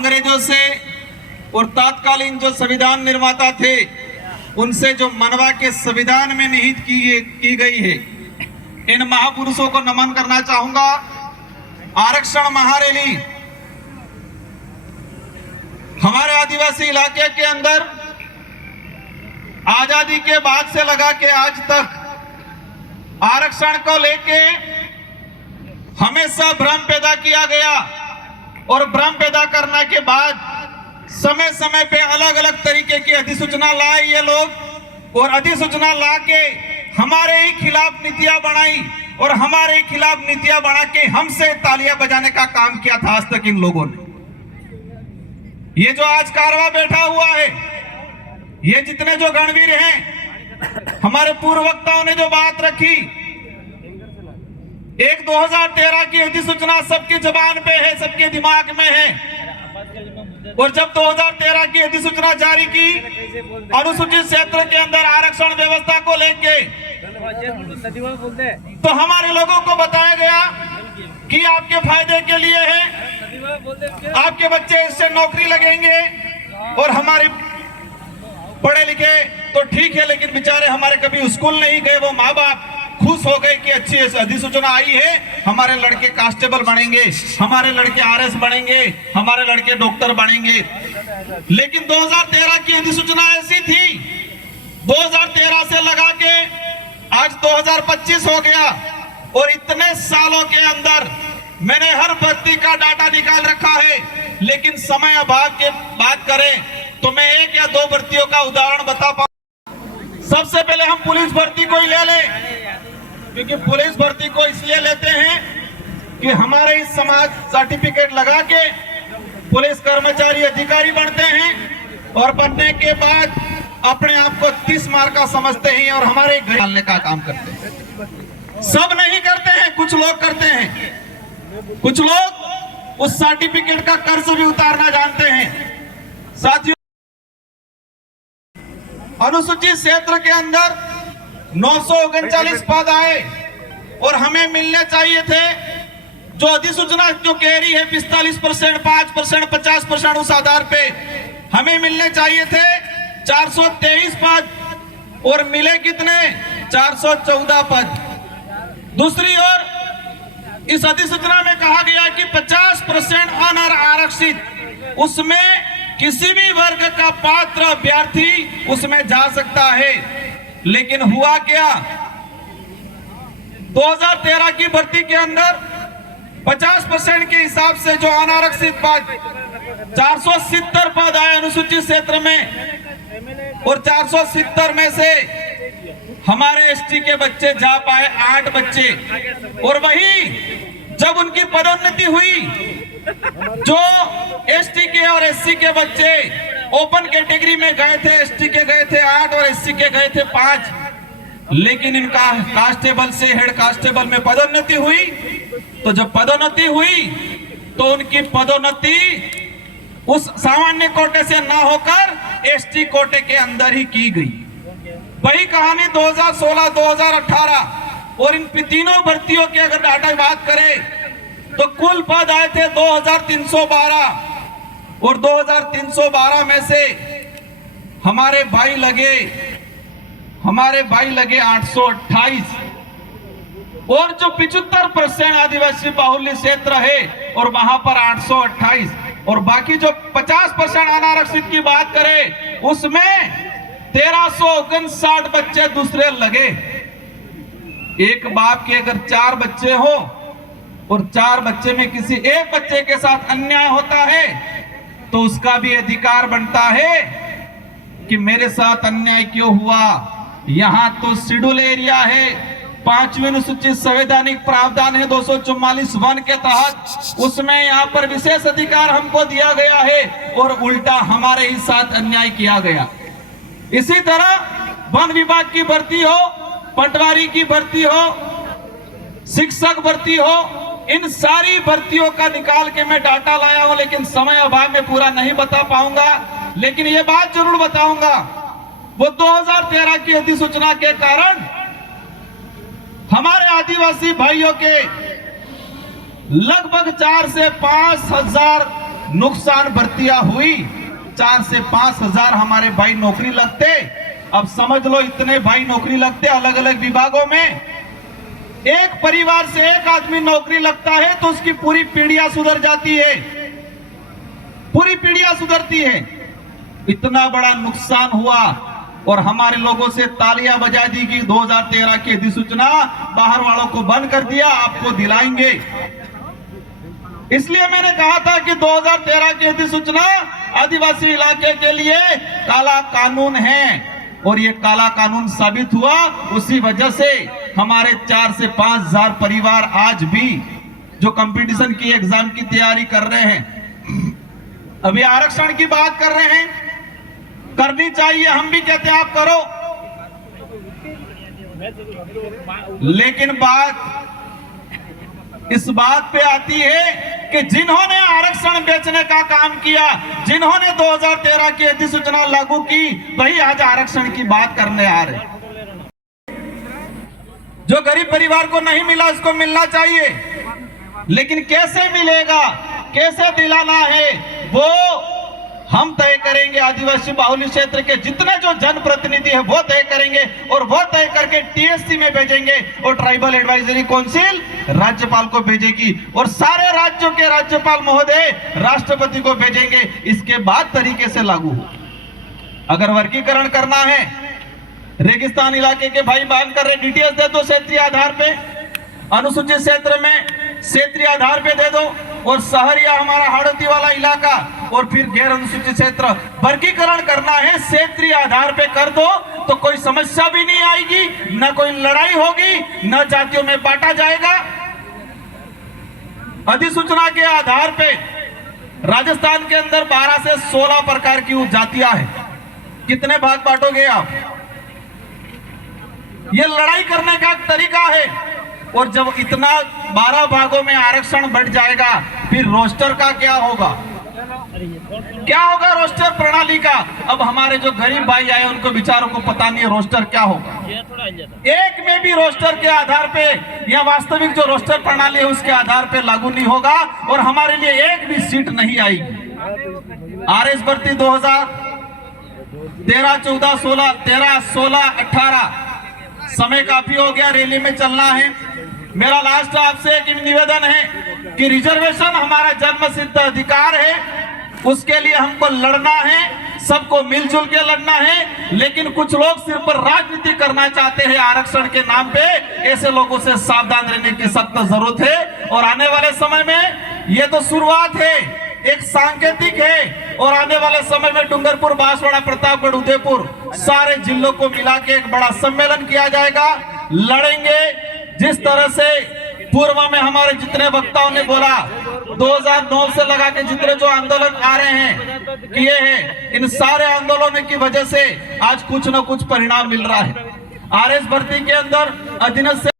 अंग्रेजों से और तत्कालीन जो संविधान निर्माता थे उनसे जो मनवा के संविधान में निहित की गई है, इन महापुरुषों को नमन करना चाहूंगा। आरक्षण महारैली हमारे आदिवासी इलाके के अंदर आजादी के बाद से लगा के आज तक आरक्षण को लेके हमेशा भ्रम पैदा किया गया और भ्रम पैदा करने के बाद समय समय पे अलग अलग तरीके की अधिसूचना लाए ये लोग, और अधिसूचना ला के हमारे ही खिलाफ नीतियां बनाई और हमारे ही खिलाफ नीतियां बना के हमसे तालियां बजाने का काम किया था आज तक इन लोगों ने। ये जो आज कारवा बैठा हुआ है, ये जितने जो गणवीर हैं, हमारे पूर्व वक्ताओं ने जो बात रखी, एक 2013 की अधिसूचना सबकी जबान पे है, सबके दिमाग में है, और जब 2013 की अधिसूचना जारी की अनुसूचित क्षेत्र के अंदर आरक्षण व्यवस्था को लेके, तो हमारे लोगों को बताया गया कि आपके फायदे के लिए है, आपके बच्चे इससे नौकरी लगेंगे, और हमारे पढ़े लिखे तो ठीक है, लेकिन बेचारे हमारे कभी स्कूल नहीं गए, वो माँ बाप खुश हो गए कि अच्छी अधिसूचना आई है, हमारे लड़के कांस्टेबल बनेंगे, हमारे लड़के आरएस बनेंगे, हमारे लड़के डॉक्टर बनेंगे। लेकिन 2013 की अधिसूचना ऐसी थी, 2013 से लगा के आज 2025 हो गया, और इतने सालों के अंदर मैंने हर भर्ती का डाटा निकाल रखा है, लेकिन समय अभाव के बात करें तो मैं एक या दो भर्तियों का उदाहरण बता पाऊं। सबसे पहले हम पुलिस भर्ती को ही ले लें, क्योंकि पुलिस भर्ती को इसलिए लेते हैं कि हमारे इस समाज सर्टिफिकेट लगा के पुलिस कर्मचारी अधिकारी बनते हैं, और बनने के बाद अपने आप को 30 मार्क का समझते हैं और हमारे घर डालने का काम करते हैं। सब नहीं करते हैं, कुछ लोग करते हैं, कुछ लोग उस सर्टिफिकेट का कर्ज भी उतारना जानते हैं। साथियों, अनुसूचित क्षेत्र के अंदर 939 पद आए, और हमें मिलने चाहिए थे, जो अधिसूचना जो कह रही है 45%, 5%, 50%, उस आधार पे हमें मिलने चाहिए थे 423 पद, और मिले कितने? 414 पद। दूसरी ओर इस अधिसूचना में कहा गया कि 50% अनारक्षित, उसमें किसी भी वर्ग का पात्र अभ्यर्थी उसमें जा सकता है। लेकिन हुआ क्या? 2013 की भर्ती के अंदर 50% के हिसाब से जो अनारक्षित पद 470 पद आए अनुसूचित क्षेत्र में, और 470 में से हमारे एसटी के बच्चे जा पाए 8 बच्चे, और वही जब उनकी पदोन्नति हुई, जो एसटी के और एससी के बच्चे ओपन कैटेगरी में गए थे, एसटी के गए थे 8 और एससी के गए थे 5, लेकिन इनका कांस्टेबल से हेड कांस्टेबल में पदोन्नति हुई। तो जब पदोन्नति हुई तो उनकी पदोन्नति उस सामान्य कोटे से ना होकर एसटी कोटे के अंदर ही की गई। वही कहानी 2016, 2018, और इन तीनों भर्तियों की अगर डाटा बात करें तो कुल पद आए थे 2312, और 2312 में से हमारे भाई लगे 828, और जो 75% आदिवासी बाहुल्य क्षेत्र है और वहां पर 828, और बाकी जो 50% अनारक्षित की बात करें उसमें 1359 बच्चे दूसरे लगे। एक बाप के अगर 4 बच्चे हो और 4 बच्चे में किसी एक बच्चे के साथ अन्याय होता है तो उसका भी अधिकार बनता है कि मेरे साथ अन्याय क्यों हुआ। यहाँ तो शेड्यूल एरिया है, 5वीं अनुसूचित संवैधानिक प्रावधान है 244 वन के तहत, उसमें यहाँ पर विशेष अधिकार हमको दिया गया है, और उल्टा हमारे ही साथ अन्याय किया गया। इसी तरह वन विभाग की भर्ती हो, पटवारी की भर्ती हो, शिक्षक भर्ती हो, इन सारी भर्तियों का निकाल के मैं डाटा लाया हूं, लेकिन समय अभाव में पूरा नहीं बता पाऊंगा। लेकिन ये बात जरूर बताऊंगा, वो 2013 की अधिसूचना के कारण हमारे आदिवासी भाइयों के लगभग 4 से 5 हजार नुकसान भर्तियां हुई, 4 से 5 हजार हमारे भाई नौकरी लगते। अब समझ लो इतने भाई नौकरी लगते अलग अलग विभागों में। एक परिवार से एक आदमी नौकरी लगता है तो उसकी पूरी पीढ़ियां सुधर जाती है, पूरी पीढ़ियां सुधरती है। इतना बड़ा नुकसान हुआ और हमारे लोगों से तालियां बजा दी कि 2013 की अधिसूचना बाहर वालों को बंद कर दिया, आपको दिलाएंगे। इसलिए मैंने कहा था कि 2013 की अधिसूचना आदिवासी इलाके के लिए काला कानून है और ये काला कानून साबित हुआ। उसी वजह से हमारे 4 से 5 हजार परिवार आज भी जो कंपटीशन की एग्जाम की तैयारी कर रहे हैं, अभी आरक्षण की बात कर रहे हैं, करनी चाहिए, हम भी कहते हैं आप करो, लेकिन बात इस बात पे आती है कि जिन्होंने आरक्षण बेचने का काम किया, जिन्होंने 2013 की अधिसूचना लागू की, वही आज आरक्षण की बात करने आ रहे। जो गरीब परिवार को नहीं मिला उसको मिलना चाहिए, लेकिन कैसे मिलेगा, कैसे दिलाना है, वो हम तय करेंगे। आदिवासी बाहुल्य क्षेत्र के जितने जो जनप्रतिनिधि है वो तय करेंगे और वो तय करके टीएससी में भेजेंगे और ट्राइबल एडवाइजरी काउंसिल राज्यपाल को भेजेगी और सारे राज्यों के राज्यपाल महोदय राष्ट्रपति को भेजेंगे। इसके बाद तरीके से लागू हो। अगर वर्गीकरण करना है, रेगिस्तान इलाके के भाई मांग कर रहे डीटीएस दे दो क्षेत्रीय आधार पे, अनुसूचित क्षेत्र में क्षेत्रीय आधार पे दे दो, और शहरिया हमारा हाड़ोती वाला इलाका और फिर गैर अनुसूचित क्षेत्र वर्गीकरण करना है, क्षेत्रीय आधार पे कर दो तो कोई समस्या भी नहीं आएगी, न कोई लड़ाई होगी, न जातियों में बांटा जाएगा। अधिसूचना के आधार पे राजस्थान के अंदर 12 से 16 प्रकार की जातियां हैं। कितने भाग बांटोगे आप? ये लड़ाई करने का तरीका है। और जब इतना 12 भागों में आरक्षण बढ़ जाएगा, फिर रोस्टर का क्या होगा? क्या होगा रोस्टर प्रणाली का? अब हमारे जो गरीब भाई आए उनको बेचारों को पता नहीं है रोस्टर क्या होगा। एक में भी रोस्टर के आधार पे या वास्तविक जो रोस्टर प्रणाली है उसके आधार पे लागू नहीं होगा और हमारे लिए एक भी सीट नहीं आएगी। आरएस भर्ती 2013, 14, 16, 13, 16, 18 समय काफी हो गया, रैली में चलना है। मेरा लास्ट आपसे एक निवेदन है कि रिजर्वेशन हमारा जन्म सिद्ध अधिकार है, उसके लिए हमको लड़ना है, सबको मिलजुल के लड़ना है। लेकिन कुछ लोग सिर्फ राजनीति करना चाहते हैं आरक्षण के नाम पे, ऐसे लोगों से सावधान रहने की सख्त जरूरत है। और आने वाले समय में ये तो शुरुआत है, एक सांकेतिक है, और आने वाले समय में डूंगरपुर, बांसवाड़ा, प्रतापगढ़, उदयपुर सारे जिलों को मिला के एक बड़ा सम्मेलन किया जाएगा। लड़ेंगे जिस तरह से पूर्व में हमारे जितने वक्ताओं ने बोला, 2009 से लगा के जितने जो आंदोलन आ रहे हैं किए हैं, इन सारे आंदोलनों की वजह से आज कुछ न कुछ परिणाम मिल रहा है। आरएस भर्ती के अंदर अधीनस्थ